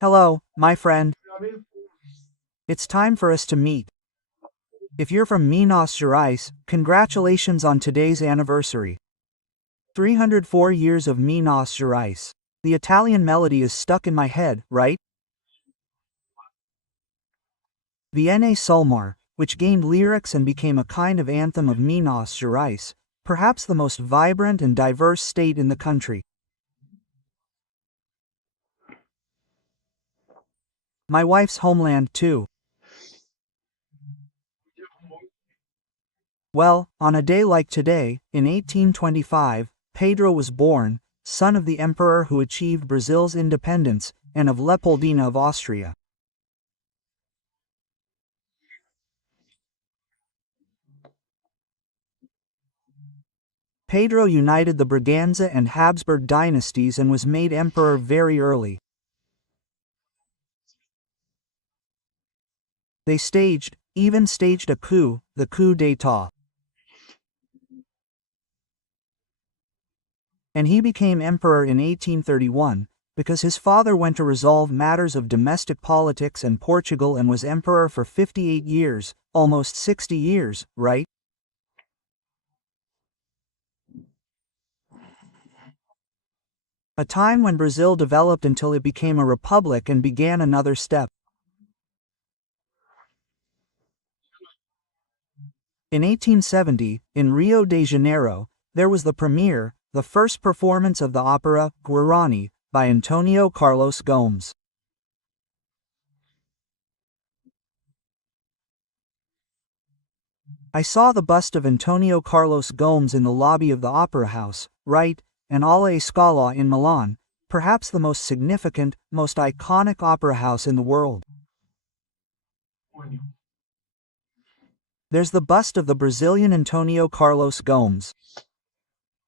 Hello, my friend. It's time for us to meet. If you're from Minas Gerais, congratulations on today's anniversary. 304 years of Minas Gerais. The Italian melody is stuck in my head, right? Viene Sulmar, which gained lyrics and became a kind of anthem of Minas Gerais, perhaps the most vibrant and diverse state in the country. My wife's homeland too. Well, on a day like today, in 1825, Pedro was born, son of the emperor who achieved Brazil's independence, and of Leopoldina of Austria. Pedro united the Braganza and Habsburg dynasties and was made emperor very early. They even staged a coup, the coup d'état. And he became emperor in 1831, because his father went to resolve matters of domestic politics in Portugal and was emperor for 58 years, almost 60 years, right? A time when Brazil developed until it became a republic and began another step. In 1870, in Rio de Janeiro, there was the premiere, the first performance of the opera, Guarani, by Antonio Carlos Gomes. I saw the bust of Antonio Carlos Gomes in the lobby of the Opera House, right, and Alla Scala in Milan, perhaps the most significant, most iconic opera house in the world. There's the bust of the Brazilian Antonio Carlos Gomes.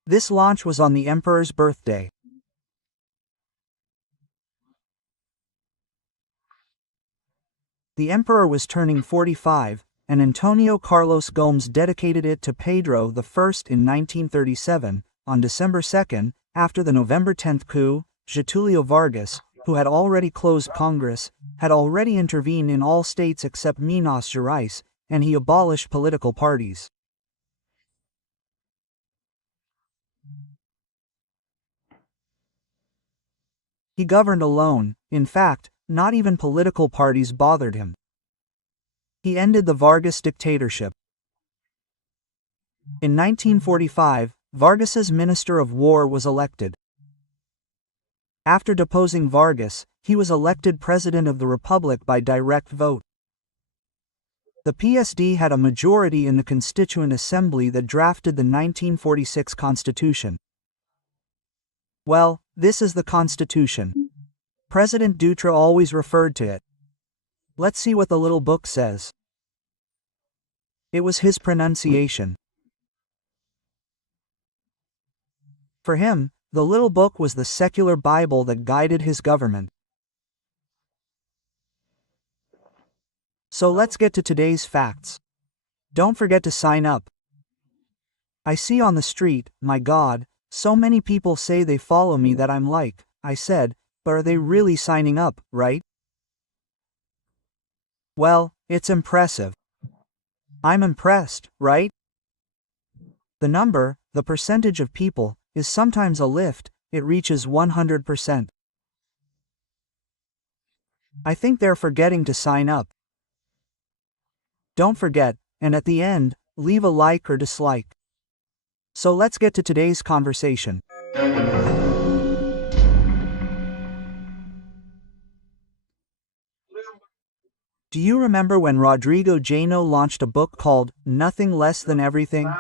This launch was on the emperor's birthday. The emperor was turning 45, and Antonio Carlos Gomes dedicated it to Pedro I in 1937, on December 2, after the November 10 coup. Getulio Vargas, who had already closed Congress, had already intervened in all states except Minas Gerais, and he abolished political parties. He governed alone. In fact, not even political parties bothered him. He ended the Vargas dictatorship. In 1945, Vargas's Minister of War was elected. After deposing Vargas, he was elected President of the Republic by direct vote. The PSD had a majority in the Constituent Assembly that drafted the 1946 Constitution. Well, this is the Constitution. President Dutra always referred to it. Let's see what the little book says. It was his pronunciation. For him, the little book was the secular Bible that guided his government. So let's get to today's facts. Don't forget to sign up. I see on the street, my God, so many people say they follow me that I'm like, I said, but are they really signing up, right? Well, it's impressive. I'm impressed, right? The number, the percentage of people, is sometimes a lift, it reaches 100%. I think they're forgetting to sign up. Don't forget, and at the end, leave a like or dislike. So let's get to today's conversation. Do you remember when Rodrigo Jano launched a book called Nothing Less Than Everything?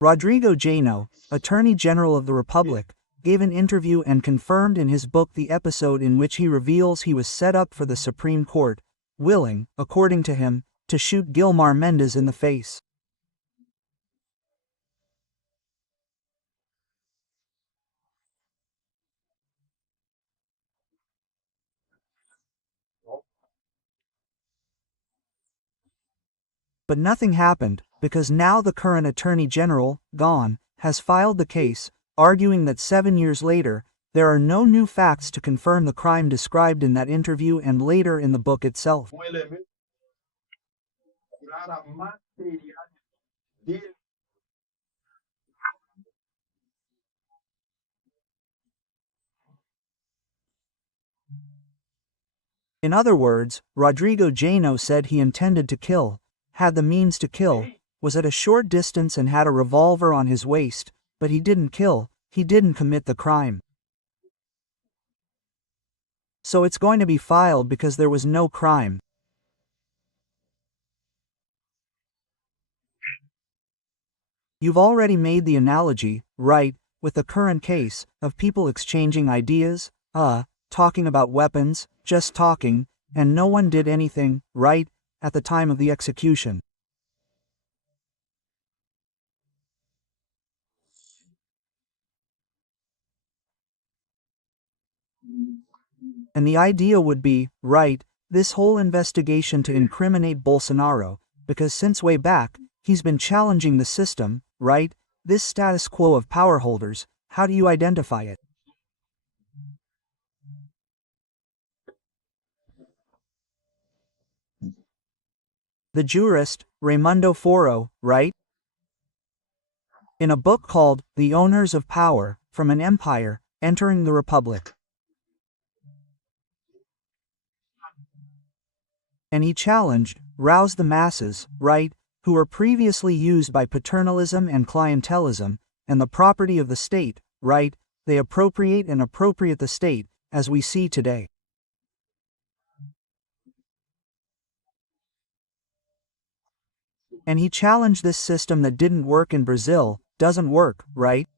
Rodrigo Jano, Attorney General of the Republic, gave an interview and confirmed in his book the episode in which he reveals he was set up for the Supreme Court, willing, according to him, to shoot Gilmar Mendes in the face. But nothing happened, because now the current Attorney General, gone, has filed the case, arguing that 7 years later, there are no new facts to confirm the crime described in that interview and later in the book itself. Elemento tirar a materialidade dele. In other words, Rodrigo Jano said he intended to kill, had the means to kill, was at a short distance and had a revolver on his waist, but he didn't kill, he didn't commit the crime. So it's going to be filed because there was no crime. You've already made the analogy, right, with the current case, of people exchanging ideas, talking about weapons, just talking, and no one did anything, right, at the time of the execution. And the idea would be, right, this whole investigation to incriminate Bolsonaro, because since way back, he's been challenging the system, right, this status quo of power holders. How do you identify it? The jurist, Raimundo Foro, right? In a book called The Owners of Power, From an Empire, Entering the Republic. And he challenged, roused the masses, right, who were previously used by paternalism and clientelism, and the property of the state, right, they appropriate and appropriate the state, as we see today. And he challenged this system that didn't work in Brazil, doesn't work, right?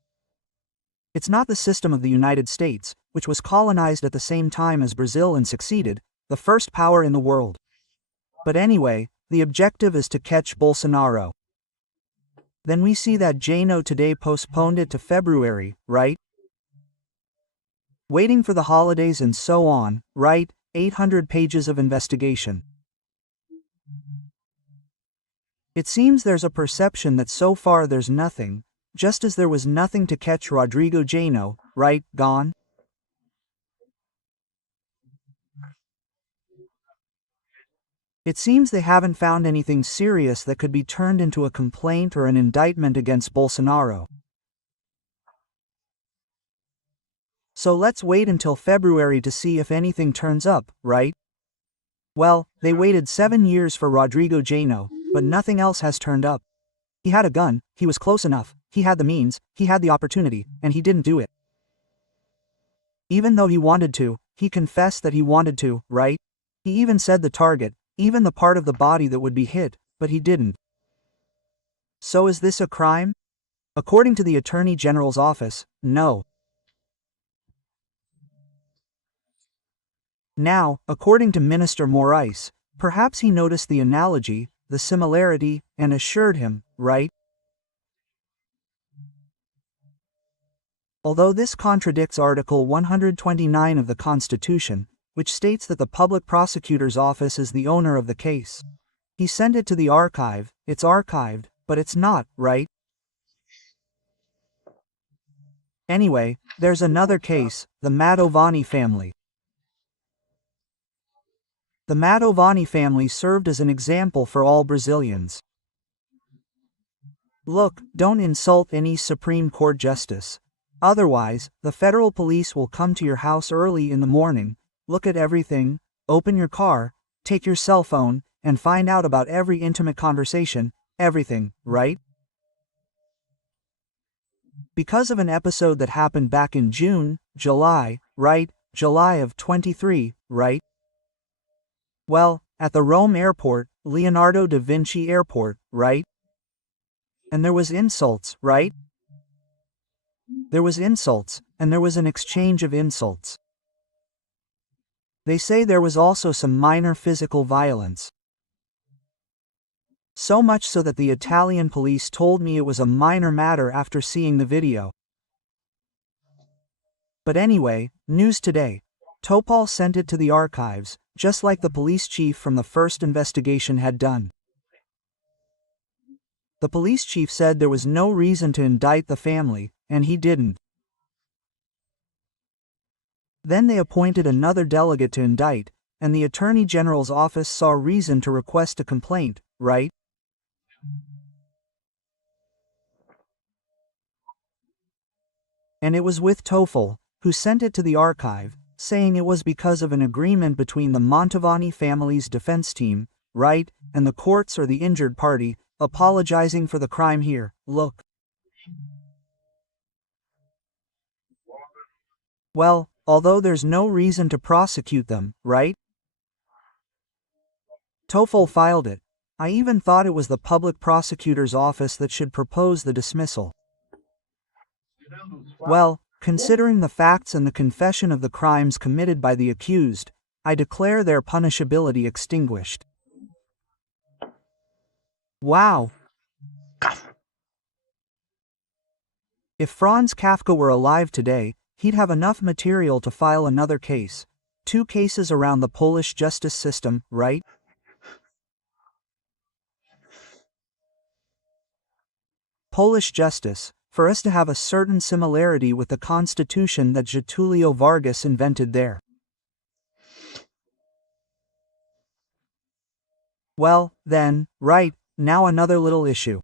It's not the system of the United States, which was colonized at the same time as Brazil and succeeded, the first power in the world. But anyway, the objective is to catch Bolsonaro. Then we see that Jano today postponed it to February, right? Waiting for the holidays and so on, right? 800 pages of investigation. It seems there's a perception that so far there's nothing, just as there was nothing to catch Rodrigo Jano, right, gone? It seems they haven't found anything serious that could be turned into a complaint or an indictment against Bolsonaro. So let's wait until February to see if anything turns up, right? Well, they waited 7 years for Rodrigo Jano, but nothing else has turned up. He had a gun, he was close enough, he had the means, he had the opportunity, and he didn't do it. Even though he wanted to, he confessed that he wanted to, right? He even said the target, even the part of the body that would be hit, but he didn't. So is this a crime? According to the Attorney General's office, no. Now, according to Minister Moraes, perhaps he noticed the analogy, the similarity, and assured him, right? Although this contradicts Article 129 of the Constitution, which states that the public prosecutor's office is the owner of the case. He sent it to the archive, it's archived, but it's not, right? Anyway, there's another case, the Mantovani family. The Mantovani family served as an example for all Brazilians. Look, don't insult any Supreme Court justice. Otherwise, the federal police will come to your house early in the morning, look at everything, open your car, take your cell phone, and find out about every intimate conversation, everything, right? Because of an episode that happened back in June, July, right? July of 23, right? Well, at the Rome airport, Leonardo da Vinci airport, right? And there was insults, right? There was insults, and there was an exchange of insults. They say there was also some minor physical violence. So much so that the Italian police told me it was a minor matter after seeing the video. But anyway, news today. Topol sent it to the archives, just like the police chief from the first investigation had done. The police chief said there was no reason to indict the family, and he didn't. Then they appointed another delegate to indict, and the Attorney General's office saw reason to request a complaint, right? And it was with Toffel, who sent it to the archive, saying it was because of an agreement between the Mantovani family's defense team, right, and the courts or the injured party, apologizing for the crime here. Look. Well, although there's no reason to prosecute them, right? Toffel filed it. I even thought it was the public prosecutor's office that should propose the dismissal. Well, considering the facts and the confession of the crimes committed by the accused, I declare their punishability extinguished. Wow! If Franz Kafka were alive today, he'd have enough material to file another case. 2 cases around the Polish justice system, right? Polish justice, for us to have a certain similarity with the constitution that Getulio Vargas invented there. Well, then, right, now another little issue.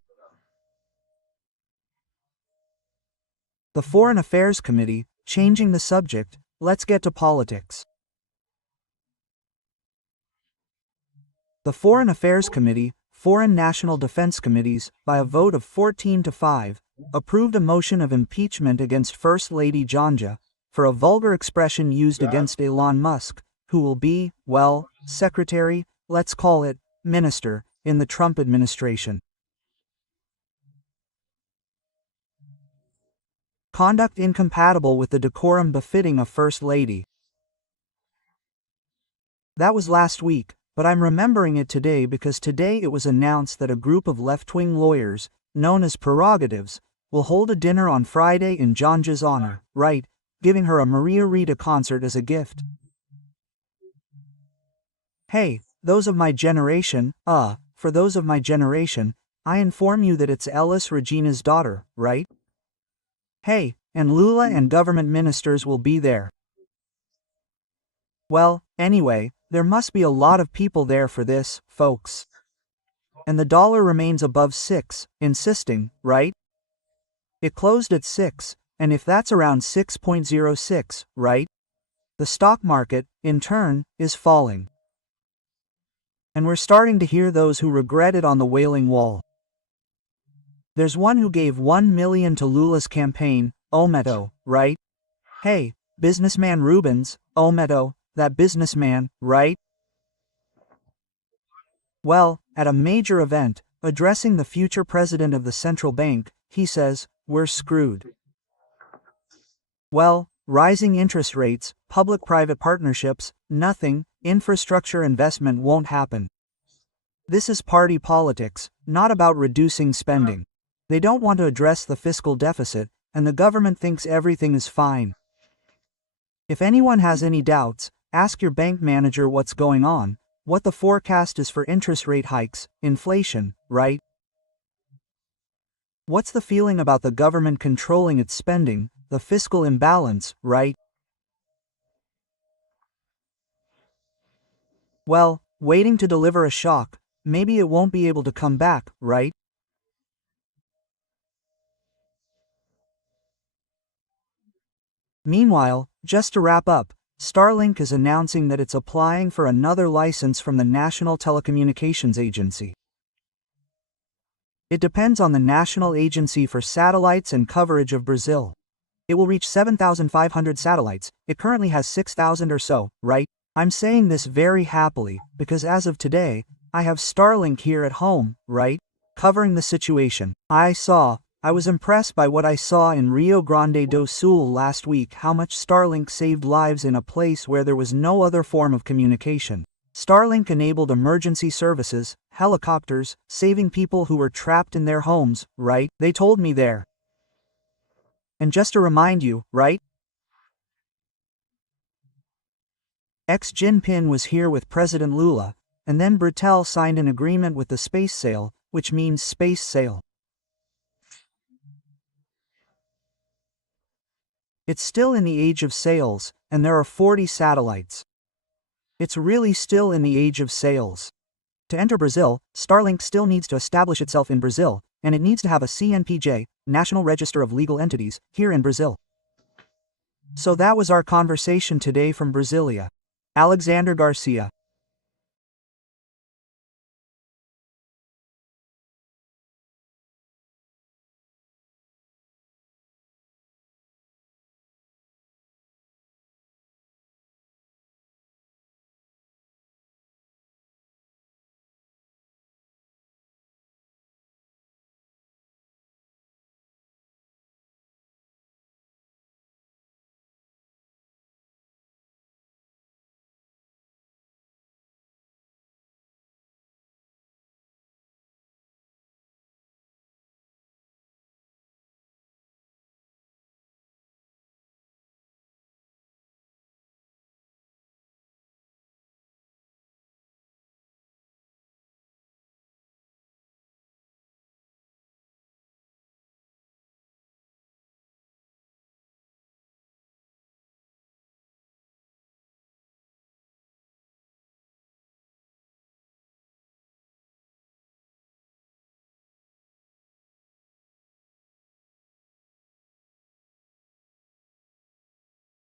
The Foreign Affairs Committee, changing the subject, let's get to politics. The Foreign Affairs Committee, Foreign National Defense Committees, by a vote of 14 to 5, approved a motion of impeachment against First Lady Janja, for a vulgar expression used against Elon Musk, who will be, well, secretary, let's call it, minister, in the Trump administration. Conduct incompatible with the decorum befitting a First Lady. That was last week, but I'm remembering it today because today it was announced that a group of left-wing lawyers, known as prerogatives, will hold a dinner on Friday in Janja's honor, right, giving her a Maria Rita concert as a gift. Hey, those of my generation, for those of my generation, I inform you that it's Elis Regina's daughter, right? Hey, and Lula and government ministers will be there. Well, anyway, there must be a lot of people there for this, folks. And the dollar remains above 6, insisting, right? It closed at 6, and if that's around 6.06, right? The stock market, in turn, is falling. And we're starting to hear those who regret it on the Wailing Wall. There's one who gave 1 million to Lula's campaign, Ometo, right? Hey, businessman Rubens, Ometo, that businessman, right? Well, at a major event, addressing the future president of the central bank, he says, we're screwed. Well, rising interest rates, public-private partnerships, nothing, infrastructure investment won't happen. This is party politics, not about reducing spending. They don't want to address the fiscal deficit, and the government thinks everything is fine. If anyone has any doubts, ask your bank manager what's going on, what the forecast is for interest rate hikes, inflation, right? What's the feeling about the government controlling its spending, the fiscal imbalance, right? Well, waiting to deliver a shock, maybe it won't be able to come back, right? Meanwhile, just to wrap up, Starlink is announcing that it's applying for another license from the National Telecommunications Agency. It depends on the National Agency for Satellites and Coverage of Brazil. It will reach 7,500 satellites, it currently has 6,000 or so, right? I'm saying this very happily, because as of today, I have Starlink here at home, right? Covering the situation. I was impressed by what I saw in Rio Grande do Sul last week, how much Starlink saved lives in a place where there was no other form of communication. Starlink enabled emergency services, helicopters, saving people who were trapped in their homes, right? They told me there. And just to remind you, right? Xi Jinping was here with President Lula, and then Britel signed an agreement with the space sale, which means space sale. It's still in the age of sales, and there are 40 satellites. It's really still in the age of sales. To enter Brazil, Starlink still needs to establish itself in Brazil, and it needs to have a CNPJ, National Register of Legal Entities, here in Brazil. So that was our conversation today from Brasilia. Alexander Garcia.